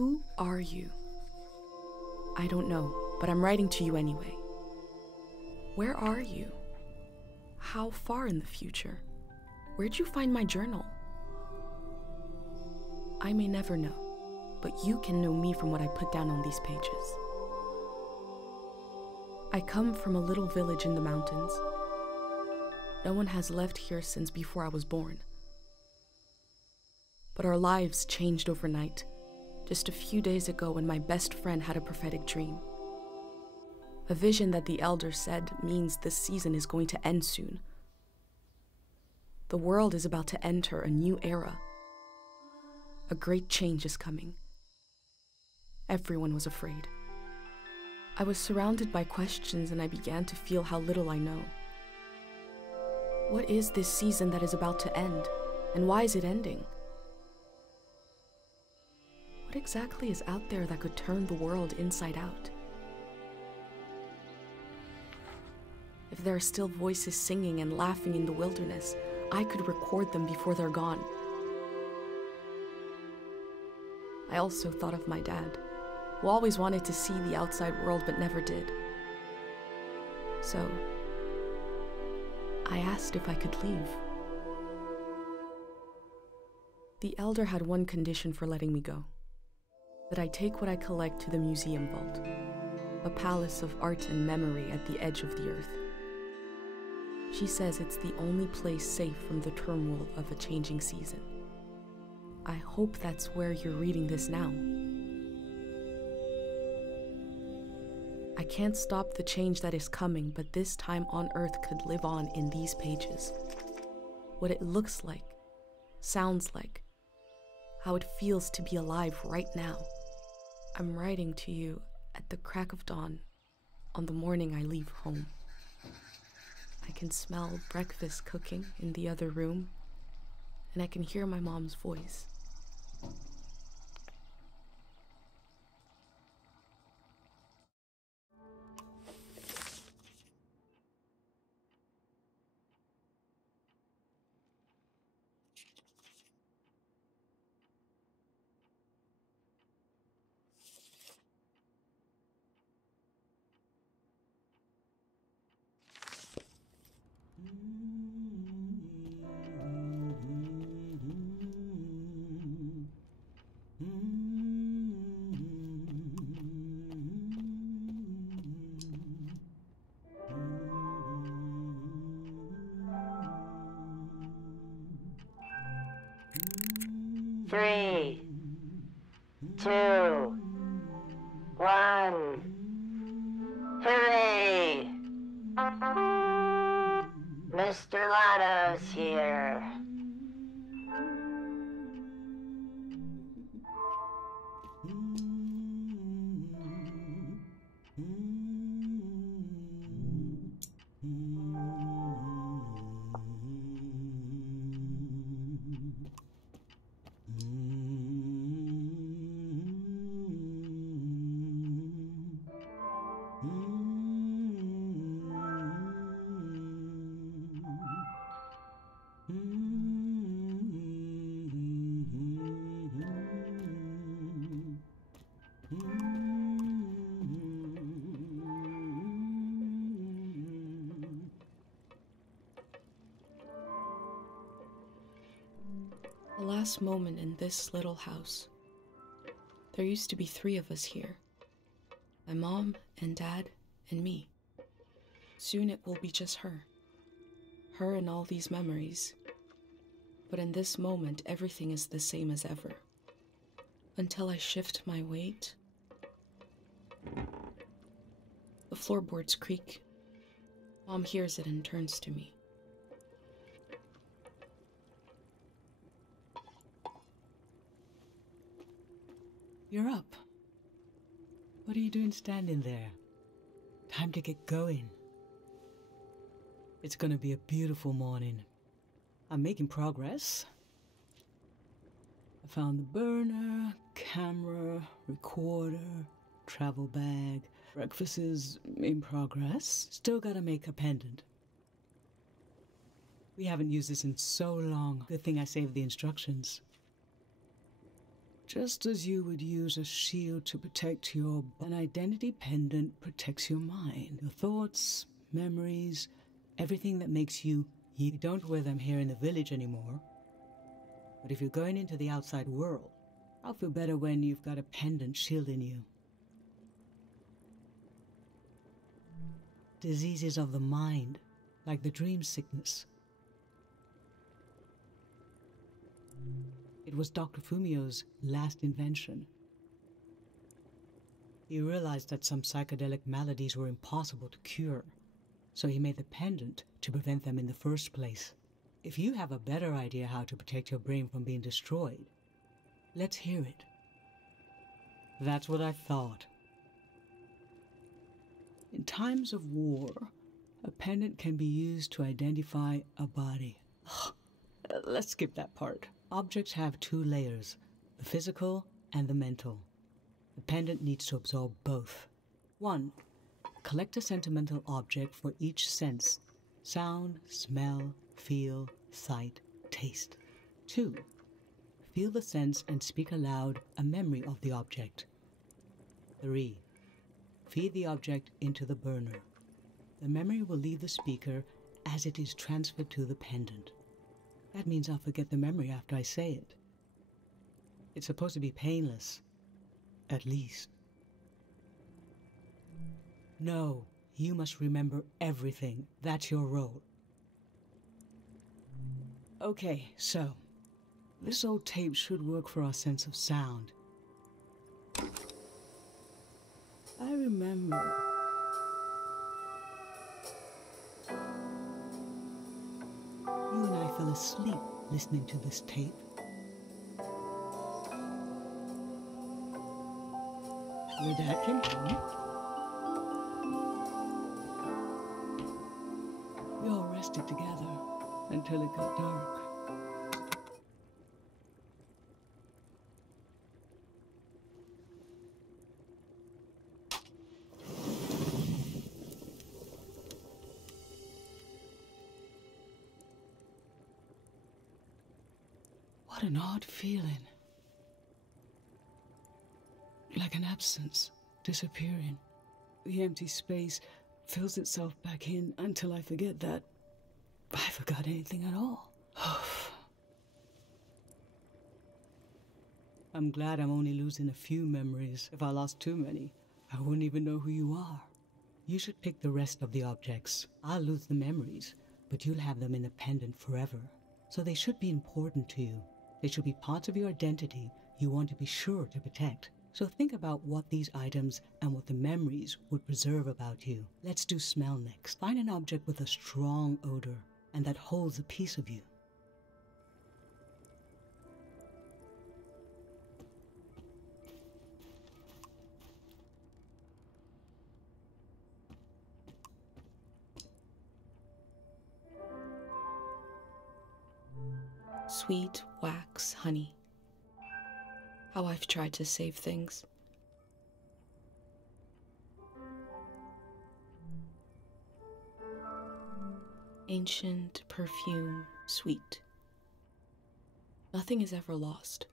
Who are you? I don't know, but I'm writing to you anyway. Where are you? How far in the future? Where'd you find my journal? I may never know, but you can know me from what I put down on these pages. I come from a little village in the mountains. No one has left here since before I was born. But our lives changed overnight, just a few days ago when my best friend had a prophetic dream. A vision that the elder said means this season is going to end soon. The world is about to enter a new era. A great change is coming. Everyone was afraid. I was surrounded by questions and I began to feel how little I know. What is this season that is about to end, and why is it ending? What exactly is out there that could turn the world inside out? If there are still voices singing and laughing in the wilderness, I could record them before they're gone. I also thought of my dad, who always wanted to see the outside world but never did. So, I asked if I could leave. The elder had one condition for letting me go: that I take what I collect to the museum vault, a palace of art and memory at the edge of the earth. She says it's the only place safe from the turmoil of a changing season. I hope that's where you're reading this now. I can't stop the change that is coming, but this time on Earth could live on in these pages. What it looks like, sounds like, how it feels to be alive right now. I'm writing to you at the crack of dawn on the morning I leave home. I can smell breakfast cooking in the other room, and I can hear my mom's voice. Three, two, one. Hooray! Mr. Lotto's here. The last moment in this little house. There used to be 3 of us here. My mom and dad and me. Soon it will be just her. Her and all these memories. But in this moment, everything is the same as ever. Until I shift my weight. The floorboards creak. Mom hears it and turns to me. You're up. What are you doing standing there? Time to get going. It's gonna be a beautiful morning. I'm making progress. I found the burner, camera, recorder, travel bag. Breakfast is in progress. Still gotta make a pendant. We haven't used this in so long. Good thing I saved the instructions. Just as you would use a shield to protect an identity pendant protects your mind. Your thoughts, memories, everything that makes you. You don't wear them here in the village anymore. But if you're going into the outside world, I'll feel better when you've got a pendant shielding you. Diseases of the mind, like the dream sickness. It was Dr. Fumio's last invention. He realized that some psychedelic maladies were impossible to cure, so he made the pendant to prevent them in the first place. If you have a better idea how to protect your brain from being destroyed, let's hear it. That's what I thought. In times of war, a pendant can be used to identify a body. Let's skip that part. Objects have two layers, the physical and the mental. The pendant needs to absorb both. 1. Collect a sentimental object for each sense: sound, smell, feel, sight, taste. 2. Feel the sense and speak aloud a memory of the object. 3. Feed the object into the burner. The memory will leave the speaker as it is transferred to the pendant. That means I'll forget the memory after I say it. It's supposed to be painless, at least. No, you must remember everything. That's your role. Okay, so this old tape should work for our sense of sound. I remember. You and I fell asleep listening to this tape. Your dad came home. We all rested together until it got dark. What an odd feeling. Like an absence, disappearing. The empty space fills itself back in until I forget that I forgot anything at all. I'm glad I'm only losing a few memories. If I lost too many, I wouldn't even know who you are. You should pick the rest of the objects. I'll lose the memories, but you'll have them in a pendant forever. So they should be important to you. They should be parts of your identity you want to be sure to protect. So think about what these items and what the memories would preserve about you. Let's do smell next. Find an object with a strong odor and that holds a piece of you. Sweet wax honey. How I've tried to save things. Ancient perfume, sweet. Nothing is ever lost.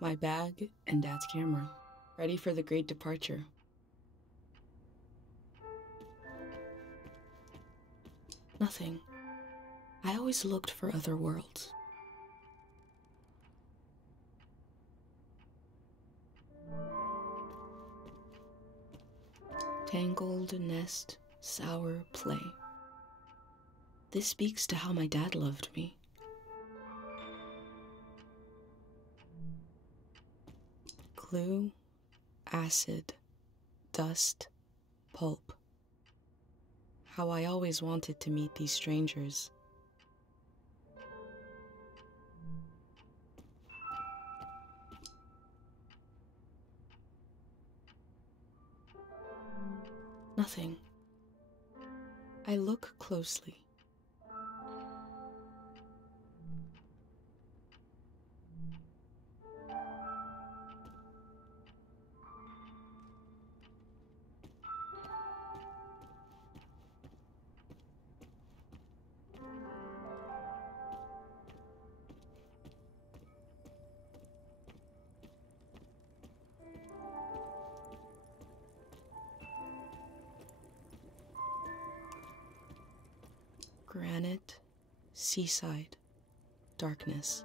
My bag and Dad's camera, ready for the great departure. Nothing. I always looked for other worlds. Tangled nest, sour play. This speaks to how my dad loved me. Glue, acid, dust, pulp. How I always wanted to meet these strangers. Nothing. I look closely. Granite, seaside, darkness.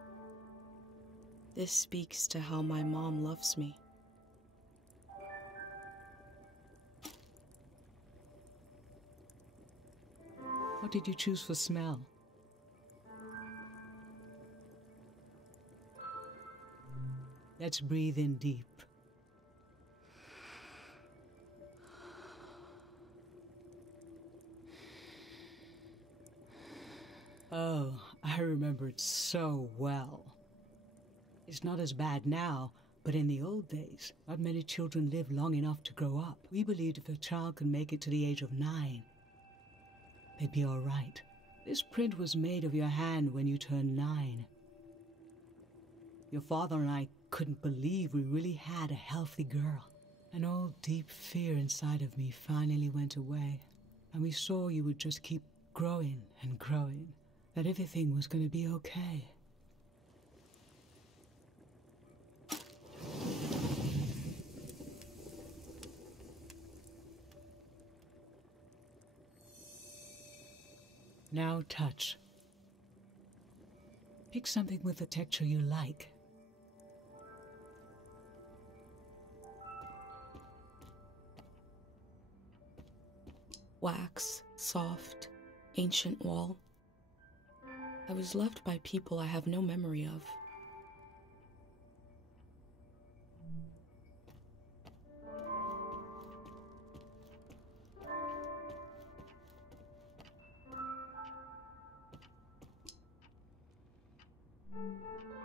This speaks to how my mom loves me. What did you choose for smell? Let's breathe in deep. Oh, I remember it so well. It's not as bad now, but in the old days, not many children lived long enough to grow up. We believed if a child could make it to the age of 9, they'd be all right. This print was made of your hand when you turned 9. Your father and I couldn't believe we really had a healthy girl. An old deep fear inside of me finally went away, and we saw you would just keep growing and growing, that everything was going to be okay. Now touch. Pick something with a texture you like. Wax, soft, ancient wall. I was loved by people I have no memory of.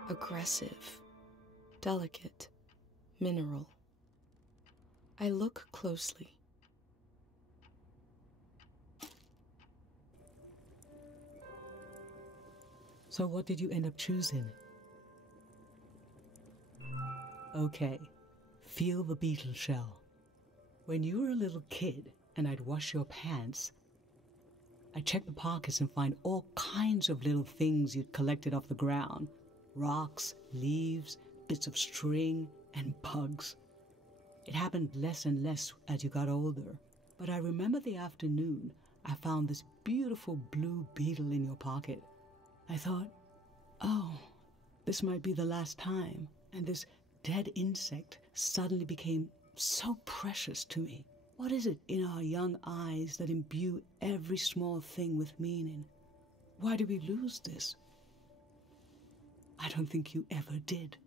Aggressive, delicate, mineral. I look closely. So what did you end up choosing? Okay, feel the beetle shell. When you were a little kid and I'd wash your pants, I'd check the pockets and find all kinds of little things you'd collected off the ground. Rocks, leaves, bits of string, and bugs. It happened less and less as you got older, but I remember the afternoon I found this beautiful blue beetle in your pocket. I thought, oh, this might be the last time, and this dead insect suddenly became so precious to me. What is it in our young eyes that imbue every small thing with meaning? Why do we lose this? I don't think you ever did.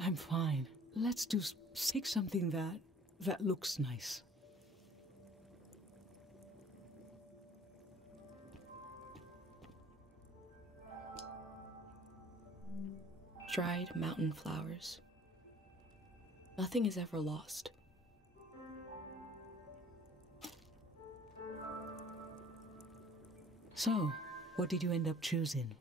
I'm fine. Let's pick something that looks nice. Dried mountain flowers. Nothing is ever lost. So, what did you end up choosing?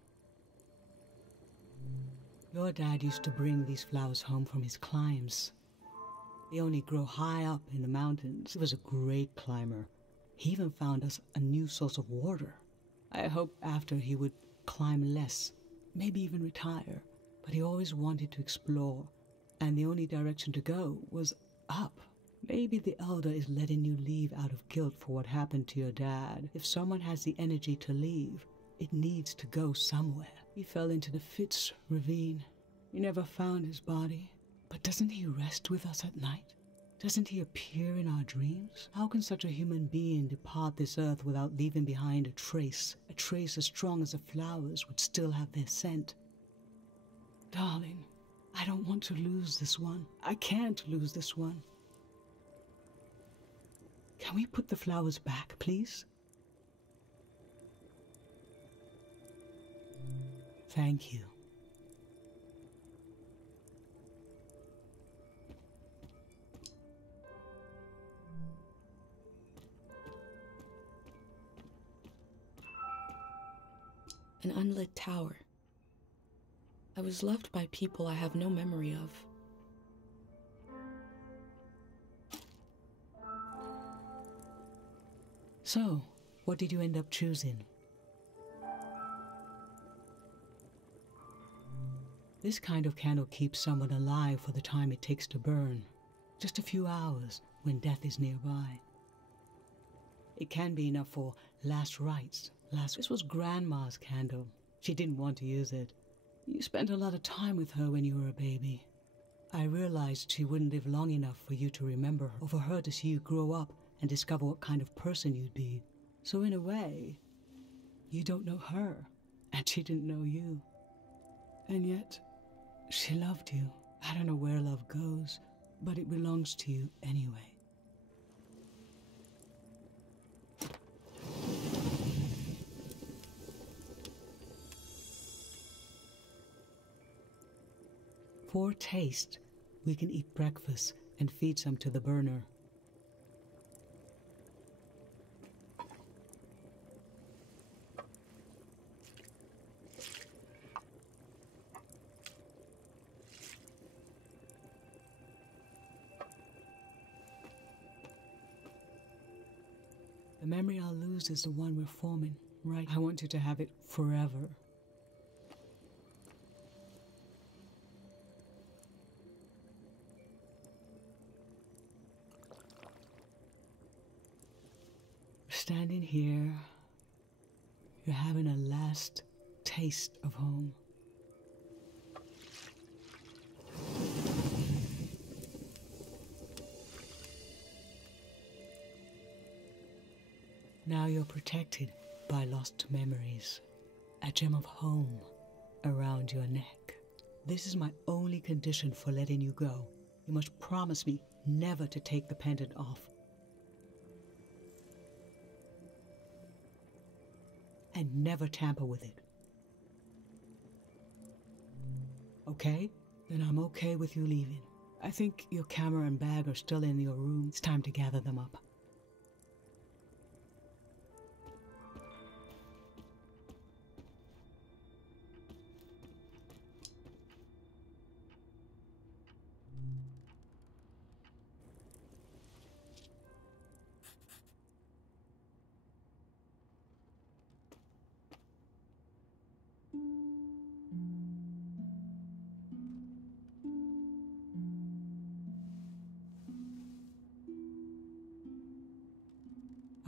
Your dad used to bring these flowers home from his climbs. They only grow high up in the mountains. He was a great climber. He even found us a new source of water. I hoped after he would climb less, maybe even retire. But he always wanted to explore, and the only direction to go was up. Maybe the Elder is letting you leave out of guilt for what happened to your dad. If someone has the energy to leave, it needs to go somewhere. He fell into the Fitz ravine. We never found his body. But doesn't he rest with us at night? Doesn't he appear in our dreams? How can such a human being depart this earth without leaving behind a trace as strong as the flowers would still have their scent? Darling, I don't want to lose this one. I can't lose this one. Can we put the flowers back, please? Thank you. An unlit tower. I was loved by people I have no memory of. So, what did you end up choosing? This kind of candle keeps someone alive for the time it takes to burn. Just a few hours when death is nearby. It can be enough for last rites. This was Grandma's candle. She didn't want to use it. You spent a lot of time with her when you were a baby. I realized she wouldn't live long enough for you to remember her, or for her to see you grow up and discover what kind of person you'd be. So in a way, you don't know her, and she didn't know you. And yet, she loved you. I don't know where love goes, but it belongs to you anyway. For taste, we can eat breakfast and feed some to the burner. The memory I'll lose is the one we're forming, right? I want you to have it forever. Standing here, you're having a last taste of home. Now you're protected by lost memories. A gem of home around your neck. This is my only condition for letting you go. You must promise me never to take the pendant off. And never tamper with it. Okay? Then I'm okay with you leaving. I think your camera and bag are still in your room. It's time to gather them up.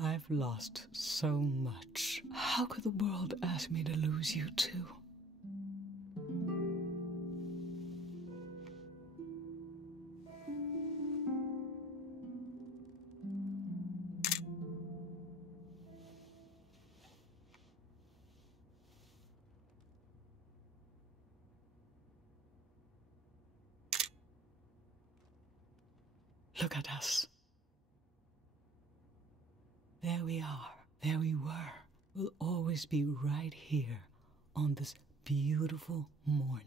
I've lost so much. How could the world ask me to lose you too? Look at us. There we are. There we were. We'll always be right here on this beautiful morning.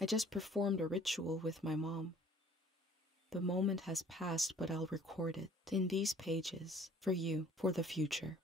I just performed a ritual with my mom. The moment has passed, but I'll record it in these pages for you, for the future.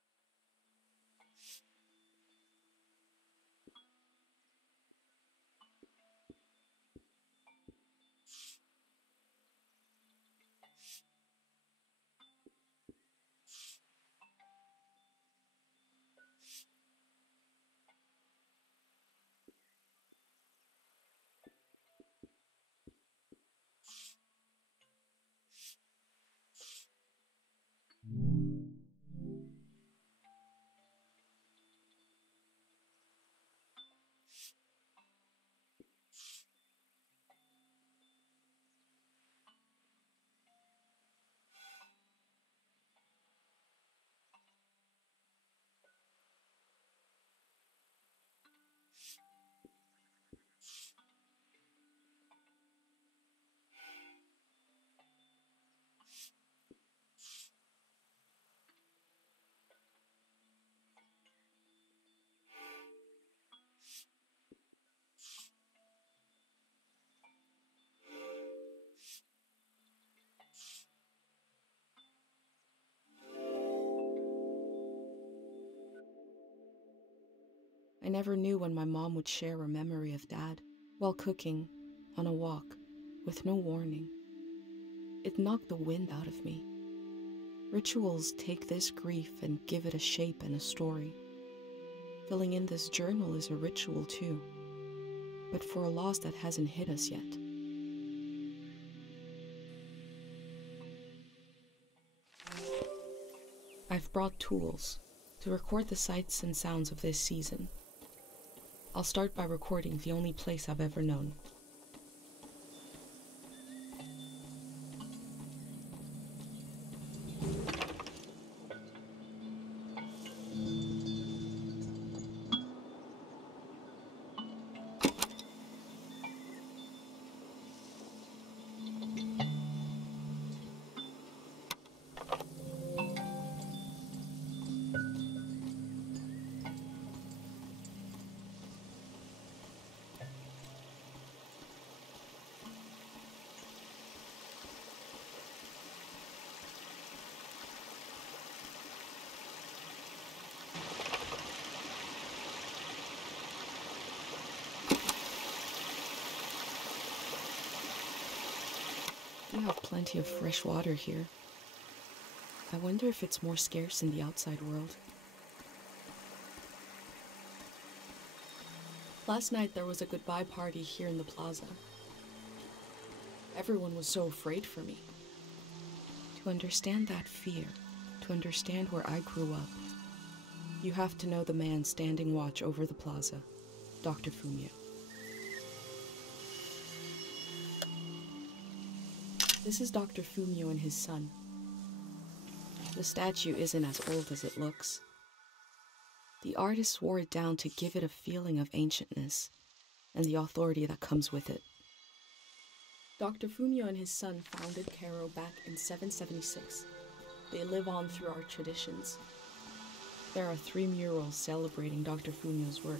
never knew when my mom would share a memory of Dad while cooking, on a walk, with no warning. It knocked the wind out of me. Rituals take this grief and give it a shape and a story. Filling in this journal is a ritual too, but for a loss that hasn't hit us yet. I've brought tools to record the sights and sounds of this season. I'll start by recording the only place I've ever known. You have plenty of fresh water here. I wonder if it's more scarce in the outside world. Last night there was a goodbye party here in the plaza. Everyone was so afraid for me. To understand that fear, to understand where I grew up, you have to know the man standing watch over the plaza, Dr. Fumio. This is Dr. Fumio and his son. The statue isn't as old as it looks. The artist wore it down to give it a feeling of ancientness and the authority that comes with it. Dr. Fumio and his son founded Cairo back in 776. They live on through our traditions. There are 3 murals celebrating Dr. Fumio's work.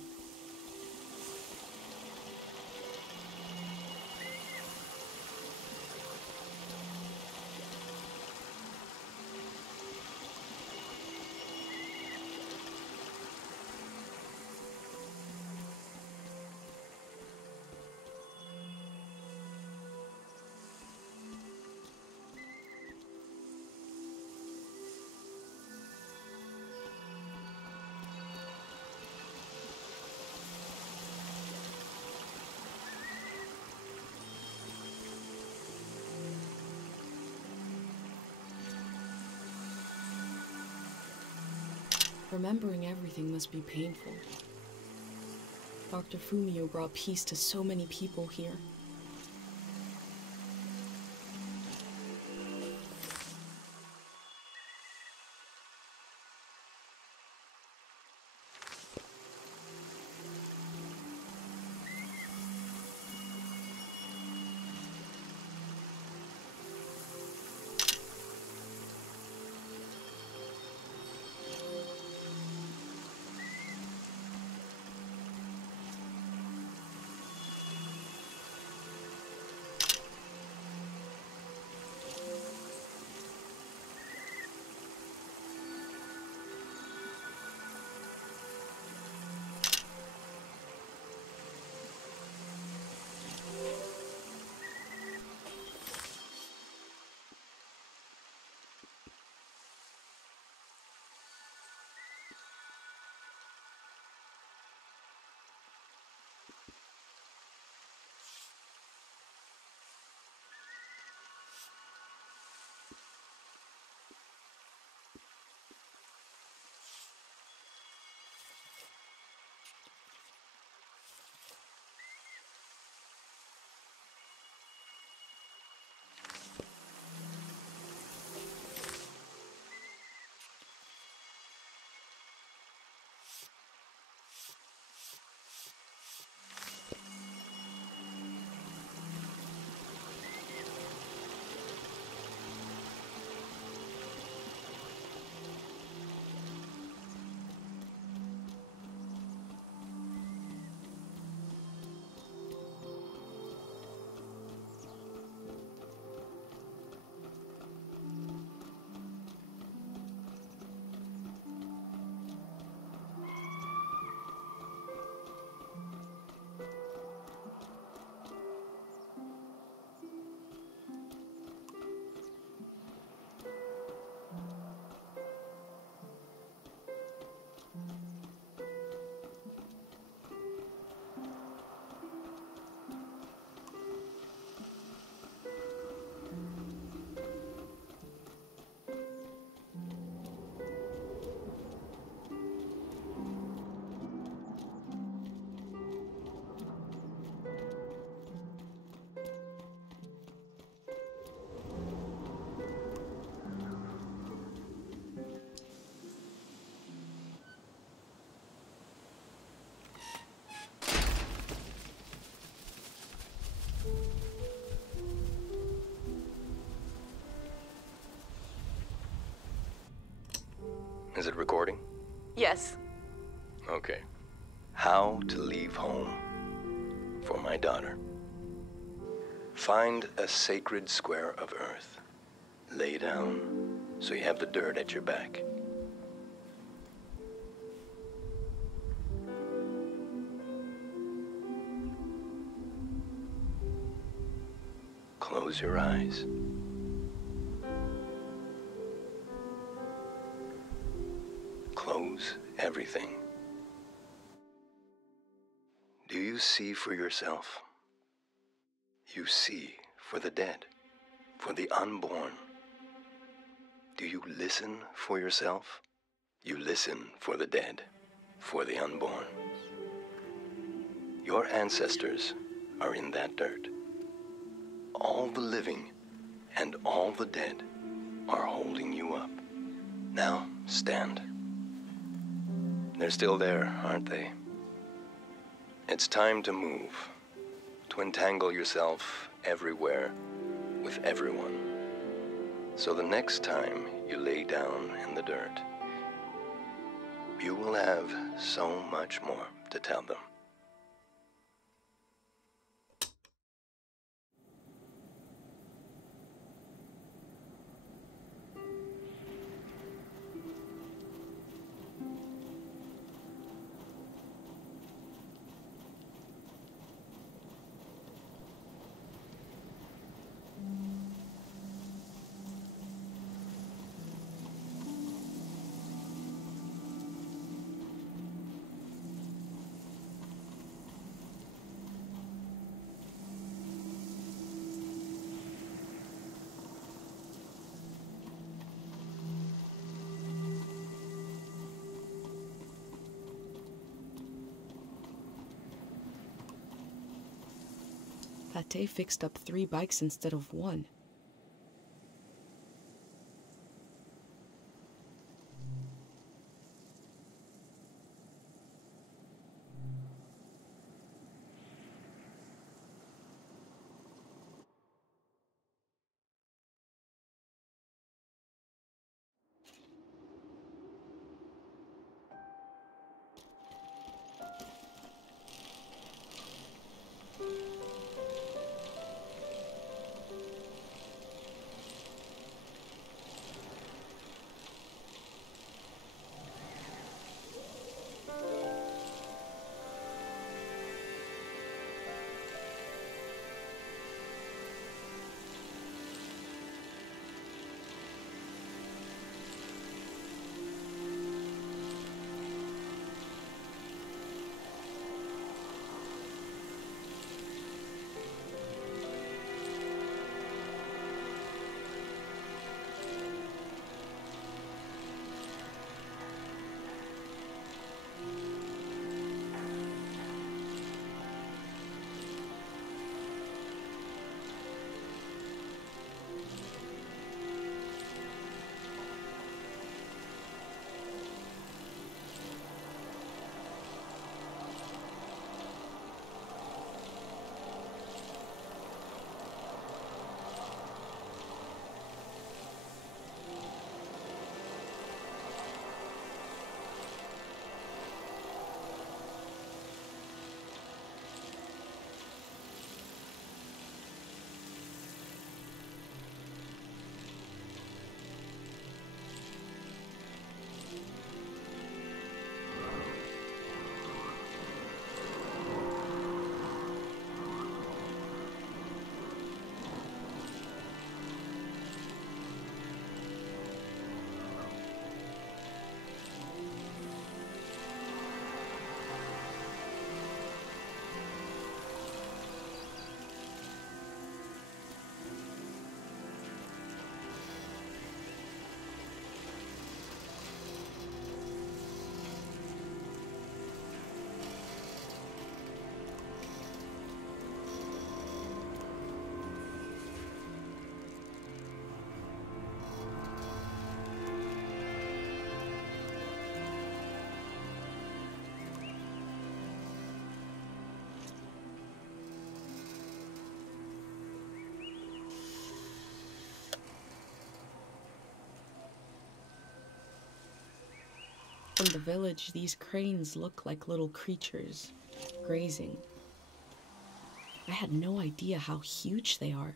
Remembering everything must be painful. Dr. Fumio brought peace to so many people here. Is it recording? Yes. Okay. How to leave home for my daughter. Find a sacred square of earth. Lay down so you have the dirt at your back. Close your eyes. Close everything. Do you see for yourself? You see for the dead, for the unborn. Do you listen for yourself? You listen for the dead, for the unborn. Your ancestors are in that dirt. All the living and all the dead are holding you up. Now, stand. They're still there, aren't they? It's time to move, to entangle yourself everywhere with everyone. So the next time you lay down in the dirt, you will have so much more to tell them. Pate fixed up 3 bikes instead of 1. from the village, these cranes look like little creatures, grazing. I had no idea how huge they are.